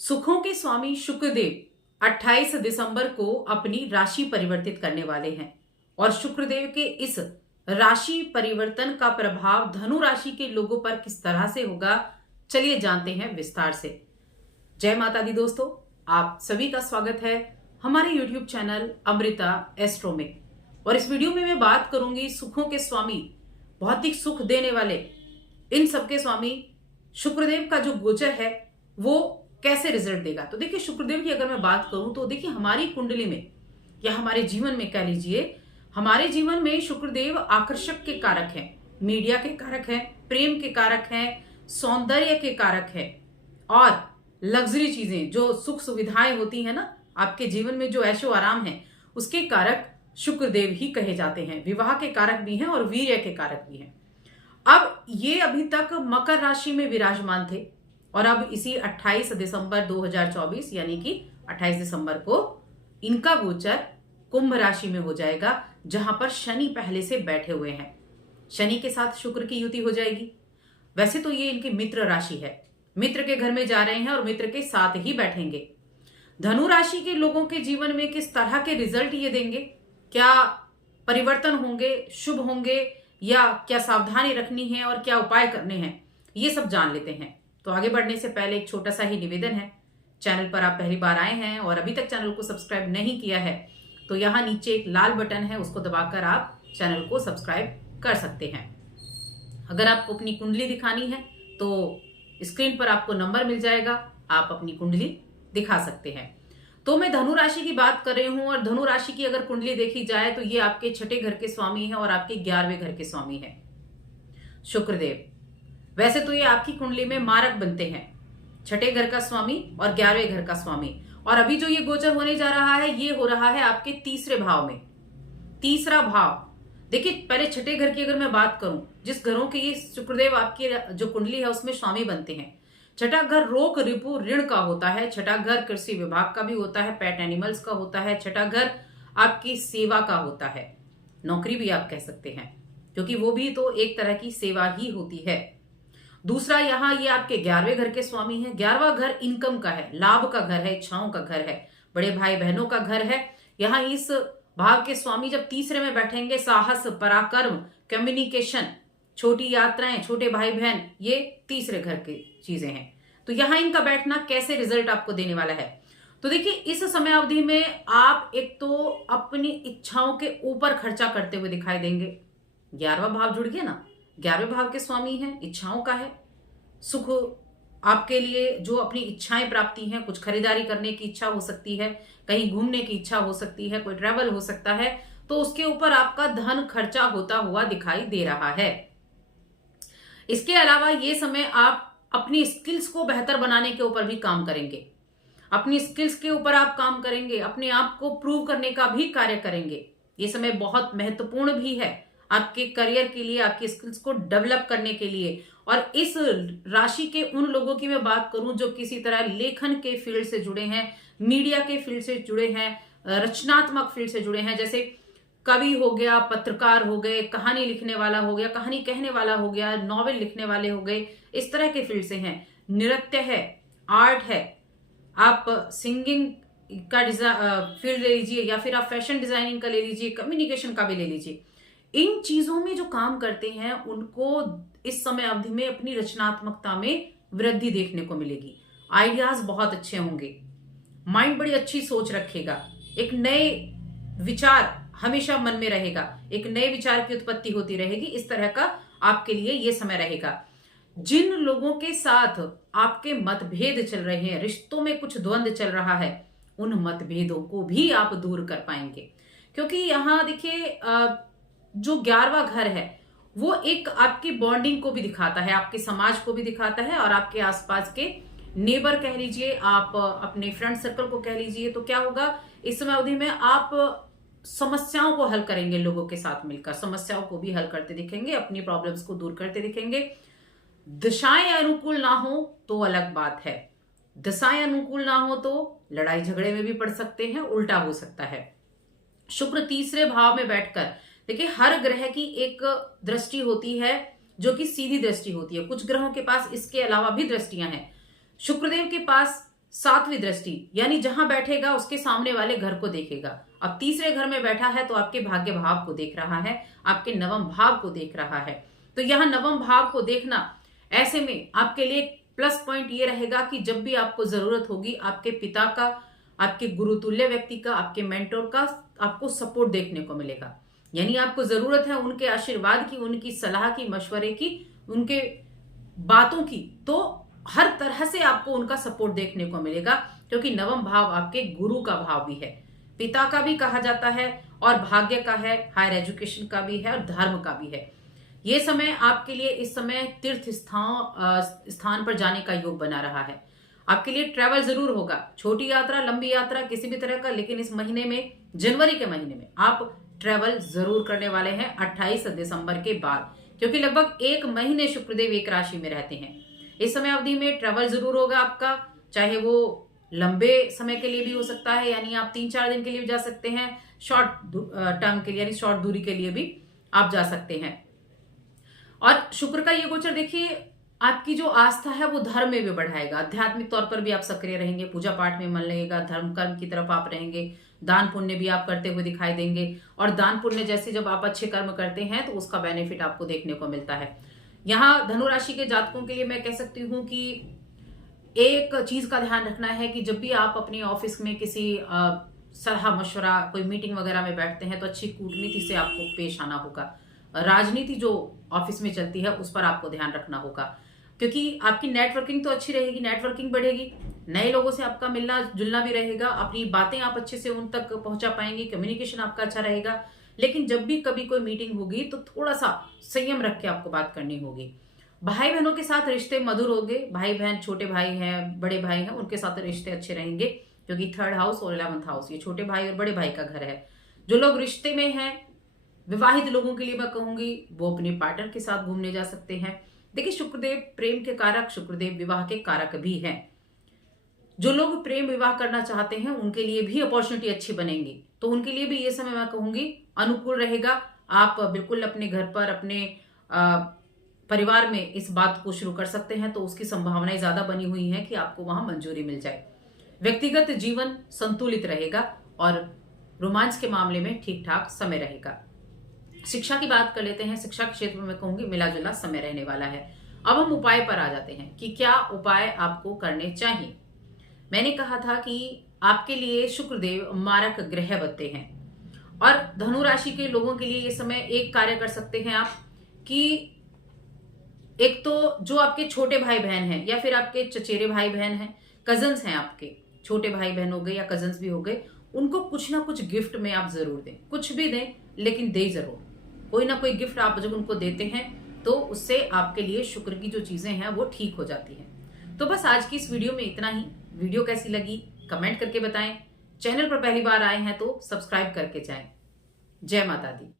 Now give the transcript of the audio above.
सुखों के स्वामी शुक्रदेव 28 दिसंबर को अपनी राशि परिवर्तित करने वाले हैं और शुक्रदेव के इस राशि परिवर्तन का प्रभाव धनु राशि के लोगों पर किस तरह से होगा, चलिए जानते हैं विस्तार से। जय माता दी दोस्तों, आप सभी का स्वागत है हमारे YouTube चैनल अमृता एस्ट्रो में। और इस वीडियो में मैं बात करूंगी सुखों के स्वामी, भौतिक सुख देने वाले इन सबके स्वामी शुक्रदेव का जो गोचर है वो कैसे रिजल्ट देगा। तो देखिए, शुक्रदेव की अगर मैं बात करूं तो देखिए हमारी कुंडली में या हमारे जीवन में कह लीजिए, हमारे जीवन में शुक्रदेव आकर्षक के कारक हैं, मीडिया के कारक हैं, प्रेम के कारक हैं, सौंदर्य के कारक हैं और लग्जरी चीजें जो सुख सुविधाएं होती है ना आपके जीवन में, जो ऐशो आराम है, उसके कारक शुक्रदेव ही कहे जाते हैं। विवाह के कारक भी हैं और वीर्य के कारक भी हैं। अब ये अभी तक मकर राशि में विराजमान थे और अब इसी 28 दिसंबर 2024 यानी कि 28 दिसंबर को इनका गोचर कुंभ राशि में हो जाएगा, जहां पर शनि पहले से बैठे हुए हैं। शनि के साथ शुक्र की युति हो जाएगी। वैसे तो ये इनकी मित्र राशि है, मित्र के घर में जा रहे हैं और मित्र के साथ ही बैठेंगे। धनु राशि के लोगों के जीवन में किस तरह के रिजल्ट ये देंगे, क्या परिवर्तन होंगे, शुभ होंगे या क्या सावधानी रखनी है और क्या उपाय करने हैं, ये सब जान लेते हैं। तो आगे बढ़ने से पहले एक छोटा सा ही निवेदन है, चैनल पर आप पहली बार आए हैं और अभी तक चैनल को सब्सक्राइब नहीं किया है तो यहाँ नीचे एक लाल बटन है, उसको दबाकर आप चैनल को सब्सक्राइब कर सकते हैं। अगर आपको अपनी कुंडली दिखानी है तो स्क्रीन पर आपको नंबर मिल जाएगा, आप अपनी कुंडली दिखा सकते हैं। तो मैं धनु राशि की बात कर रही हूं और धनु राशि की अगर कुंडली देखी जाए तो ये आपके छठे घर के स्वामी है और आपके 11वें घर के स्वामी है शुक्रदेव। वैसे तो ये आपकी कुंडली में मारक बनते हैं, छठे घर का स्वामी और 11वें घर का स्वामी। और अभी जो ये गोचर होने जा रहा है ये हो रहा है आपके तीसरे भाव में। तीसरा भाव देखिए, पहले छठे घर की अगर मैं बात करूं, जिस घरों के ये शुक्रदेव आपकी जो कुंडली है उसमें स्वामी बनते हैं, छठा घर रोग रिपु ऋण का होता है, छठा घर कृषि विभाग का भी होता है, पेट एनिमल्स का होता है, छठा घर आपकी सेवा का होता है, नौकरी भी आप कह सकते हैं क्योंकि वो भी तो एक तरह की सेवा ही होती है। दूसरा, यहाँ ये आपके 11वें घर के स्वामी हैं। 11वां घर इनकम का है, लाभ का घर है, इच्छाओं का घर है, बड़े भाई बहनों का घर है। यहाँ इस भाव के स्वामी जब तीसरे में बैठेंगे, साहस, पराक्रम, कम्युनिकेशन, छोटी यात्राएं, छोटे भाई बहन, ये तीसरे घर की चीजें हैं। तो यहाँ इनका बैठना कैसे रिजल्ट आपको देने वाला है, तो देखिए इस समय अवधि में आप एक तो अपनी इच्छाओं के ऊपर खर्चा करते हुए दिखाई देंगे। 11वां भाव जुड़ गया ना, 11वें भाव के स्वामी हैं, इच्छाओं का है। सुख आपके लिए जो अपनी इच्छाएं प्राप्ति हैं, कुछ खरीदारी करने की इच्छा हो सकती है, कहीं घूमने की इच्छा हो सकती है, कोई ट्रैवल हो सकता है, तो उसके ऊपर आपका धन खर्चा होता हुआ दिखाई दे रहा है। इसके अलावा ये समय आप अपनी स्किल्स को बेहतर बनाने के ऊपर भी काम करेंगे, अपनी स्किल्स के ऊपर आप काम करेंगे, अपने आप को प्रूव करने का भी कार्य करेंगे। ये समय बहुत महत्वपूर्ण भी है आपके करियर के लिए, आपकी स्किल्स को डेवलप करने के लिए। और इस राशि के उन लोगों की मैं बात करूं जो किसी तरह लेखन के फील्ड से जुड़े हैं, मीडिया के फील्ड से जुड़े हैं, रचनात्मक फील्ड से जुड़े हैं, जैसे कवि हो गया, पत्रकार हो गए, कहानी लिखने वाला हो गया, कहानी कहने वाला हो गया, नॉवेल लिखने वाले हो गए, इस तरह के फील्ड से हैं। नृत्य है, आर्ट है, आप सिंगिंग का फील्ड ले लीजिए या फिर आप फैशन डिजाइनिंग का ले लीजिए, कम्युनिकेशन का भी ले लीजिए। इन चीजों में जो काम करते हैं उनको इस समय अवधि में अपनी रचनात्मकता में वृद्धि देखने को मिलेगी। आइडियाज बहुत अच्छे होंगे, माइंड बड़ी अच्छी सोच रखेगा, एक नए विचार हमेशा मन में रहेगा, एक नए विचार की उत्पत्ति होती रहेगी। इस तरह का आपके लिए यह समय रहेगा। जिन लोगों के साथ आपके मतभेद चल रहे हैं, रिश्तों में कुछ द्वंद्व चल रहा है, उन मतभेदों को भी आप दूर कर पाएंगे। क्योंकि यहां देखिए जो 11वां घर है वो एक आपकी बॉन्डिंग को भी दिखाता है, आपके समाज को भी दिखाता है और आपके आसपास के नेबर कह लीजिए, आप अपने फ्रेंड सर्कल को कह लीजिए। तो क्या होगा, इस समय अवधि में आप समस्याओं को हल करेंगे, लोगों के साथ मिलकर समस्याओं को भी हल करते दिखेंगे, अपनी प्रॉब्लम्स को दूर करते दिखेंगे। दिशाएं अनुकूल ना हो तो अलग बात है, दिशाएं अनुकूल ना हो तो लड़ाई झगड़े में भी पड़ सकते हैं, उल्टा हो सकता है। शुक्र तीसरे भाव में बैठकर, देखिए हर ग्रह की एक दृष्टि होती है जो कि सीधी दृष्टि होती है, कुछ ग्रहों के पास इसके अलावा भी दृष्टियां हैं। शुक्रदेव के पास सातवीं दृष्टि, यानी जहां बैठेगा उसके सामने वाले घर को देखेगा। अब तीसरे घर में बैठा है तो आपके भाग्य भाव को देख रहा है, आपके नवम भाव को देख रहा है। तो यहां नवम भाव को देखना, ऐसे में आपके लिए प्लस पॉइंट ये रहेगा कि जब भी आपको जरूरत होगी आपके पिता का, आपके गुरुतुल्य व्यक्ति का, आपके मेंटोर का आपको सपोर्ट देखने को मिलेगा। यानी आपको जरूरत है उनके आशीर्वाद की, उनकी सलाह की, मशवरे की, उनके बातों की, तो हर तरह से आपको उनका सपोर्ट देखने को मिलेगा, क्योंकि नवम भाव आपके गुरु का भाव भी है, पिता का भी कहा जाता है और भाग्य का है, हायर एजुकेशन का भी है और धर्म का भी है। ये समय आपके लिए इस समय तीर्थ स्थान पर जाने का योग बना रहा है। आपके लिए ट्रैवल जरूर होगा, छोटी यात्रा, लंबी यात्रा, किसी भी तरह का, लेकिन इस महीने में, जनवरी के महीने में आप ट्रैवल जरूर करने वाले हैं 28 दिसंबर के बाद, क्योंकि लगभग एक महीने शुक्रदेव एक राशि में रहते हैं। इस समय अवधि में ट्रैवल जरूर होगा आपका, चाहे वो लंबे समय के लिए भी हो सकता है, यानी आप 3-4 दिन के लिए भी जा सकते हैं, शॉर्ट टर्म के लिए यानी शॉर्ट दूरी के लिए भी आप जा सकते हैं। और शुक्र का ये गोचर देखिए आपकी जो आस्था है वो धर्म में भी बढ़ाएगा, आध्यात्मिक तौर पर भी आप सक्रिय रहेंगे, पूजा पाठ में मन लगेगा, धर्म कर्म की तरफ आप रहेंगे, दान पुण्य भी आप करते हुए दिखाई देंगे। और दान पुण्य जैसे जब आप अच्छे कर्म करते हैं तो उसका बेनिफिट आपको देखने को मिलता है। यहाँ धनु राशि के जातकों के लिए मैं कह सकती हूँ कि एक चीज का ध्यान रखना है कि जब भी आप अपने ऑफिस में किसी सलाह मशवरा, कोई मीटिंग वगैरह में बैठते हैं तो अच्छी कूटनीति से आपको पेश आना होगा। राजनीति जो ऑफिस में चलती है उस पर आपको ध्यान रखना होगा, क्योंकि आपकी नेटवर्किंग तो अच्छी रहेगी, नेटवर्किंग बढ़ेगी, नए लोगों से आपका मिलना जुलना भी रहेगा, अपनी बातें आप अच्छे से उन तक पहुंचा पाएंगे, कम्युनिकेशन आपका अच्छा रहेगा। लेकिन जब भी कभी कोई मीटिंग होगी तो थोड़ा सा संयम रख के आपको बात करनी होगी। भाई बहनों के साथ रिश्ते मधुर होंगे, भाई बहन, छोटे भाई हैं, बड़े भाई हैं, उनके साथ रिश्ते अच्छे रहेंगे, क्योंकि 3rd हाउस और 11th हाउस ये छोटे भाई और बड़े भाई का घर है। जो लोग रिश्ते में हैं, विवाहित लोगों के लिए मैं कहूंगी वो अपने पार्टनर के साथ घूमने जा सकते हैं। देखिए शुक्रदेव प्रेम के कारक, शुक्रदेव विवाह के कारक भी हैं। जो लोग प्रेम विवाह करना चाहते हैं उनके लिए भी अपॉर्चुनिटी अच्छी बनेगी, तो उनके लिए भी ये समय मैं कहूंगी अनुकूल रहेगा। आप बिल्कुल अपने घर पर, अपने परिवार में इस बात को शुरू कर सकते हैं, तो उसकी संभावनाएं ज्यादा बनी हुई हैं कि आपको वहां मंजूरी मिल जाए। व्यक्तिगत जीवन संतुलित रहेगा और रोमांच के मामले में ठीक ठाक समय रहेगा। शिक्षा की बात कर लेते हैं। शिक्षा के क्षेत्र में मैं कहूंगी मिला जुला समय रहने वाला है। अब हम उपाय पर आ जाते हैं कि क्या उपाय आपको करने चाहिए। मैंने कहा था कि आपके लिए शुक्रदेव मारक ग्रह बनते हैं और धनु राशि के लोगों के लिए ये समय एक कार्य कर सकते हैं आप कि एक तो जो आपके छोटे भाई बहन हैं या फिर आपके चचेरे भाई बहन हैं, कजन्स हैं, आपके छोटे भाई बहन हो गए या कजन्स भी हो गए, उनको कुछ ना कुछ गिफ्ट में आप जरूर दें। कुछ भी दें लेकिन दे जरूर, कोई ना कोई गिफ्ट आप जब उनको देते हैं तो उससे आपके लिए शुक्र की जो चीजें हैं वो ठीक हो जाती हैं। तो बस आज की इस वीडियो में इतना ही। वीडियो कैसी लगी कमेंट करके बताएं। चैनल पर पहली बार आए हैं तो सब्सक्राइब करके जाएं। जय माता दी।